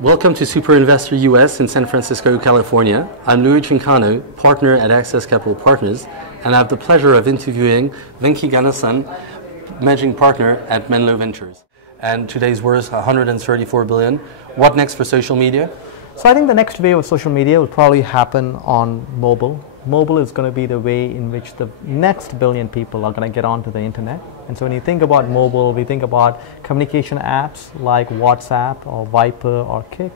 Welcome to Super Investor US in San Francisco, California. I'm Louis Trincano, partner at Access Capital Partners, and I have the pleasure of interviewing Venki Ganesan, managing partner at Menlo Ventures. And today's worth $134 billion. What next for social media? So I think the next wave of social media will probably happen on mobile. Mobile is going to be the way in which the next billion people are going to get onto the internet. And so when you think about mobile, we think about communication apps like WhatsApp or Viper or Kik,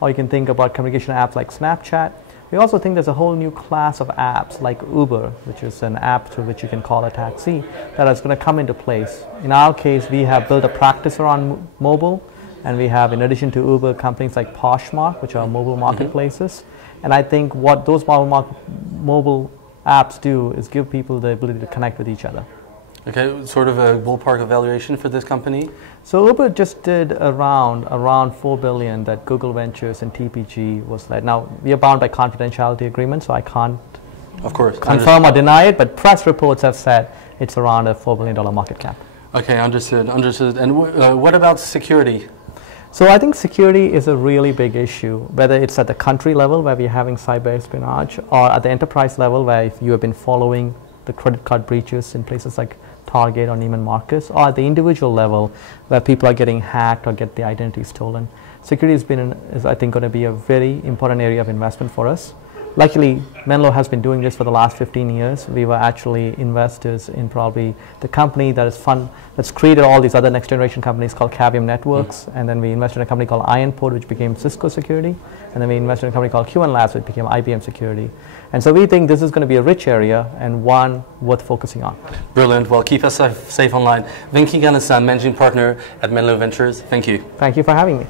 or you can think about communication apps like Snapchat. We also think there's a whole new class of apps like Uber, which is an app through which you can call a taxi, that is going to come into place. In our case, we have built a practice around mobile, and we have, in addition to Uber, companies like Poshmark, which are mobile marketplaces. And I think what those mobile apps do is give people the ability to connect with each other. Okay, sort of a ballpark evaluation for this company? So Uber just did around $4 billion that Google Ventures and TPG was led. Now, we are bound by confidentiality agreements, so I can't confirm or deny it, but press reports have said it's around a $4 billion market cap. Okay, understood. And what about security? So I think security is a really big issue, whether it's at the country level where we're having cyber espionage, or at the enterprise level where if you have been following the credit card breaches in places like Target or Neiman Marcus, or at the individual level where people are getting hacked or get the identity stolen. Security is I think, going to be a very important area of investment for us. Luckily, Menlo has been doing this for the last 15 years. We were actually investors in probably the company that's created all these other next generation companies called Cavium Networks, and then we invested in a company called Ironport, which became Cisco Security, and then we invested in a company called QN Labs, which became IBM Security. And so we think this is going to be a rich area and one worth focusing on. Brilliant. Well, keep us safe online. Venki Ganesan, managing partner at Menlo Ventures. Thank you. Thank you for having me.